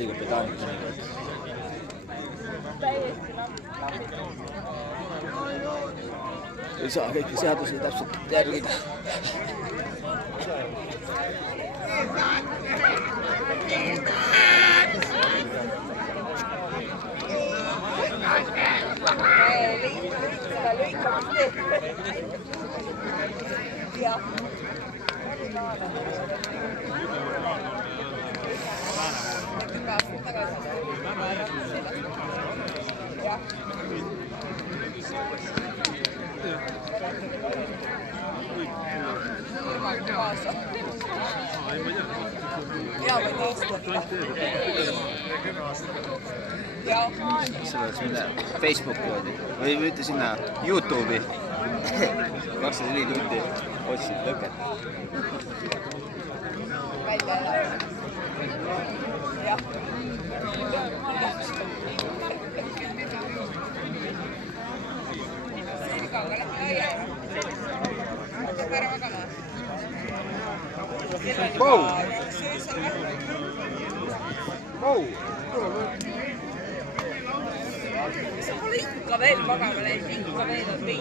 Ei saa kõiki seadusi täpselt järgida. Sa võiks minna Facebooki või ütle sinna YouTube'i 24 tundi otsid lõket. Välja elada. Jah. Selgaga lähme aia. Hakkab ära magama. Sa pole ikka veel magama läinud, ikka veel on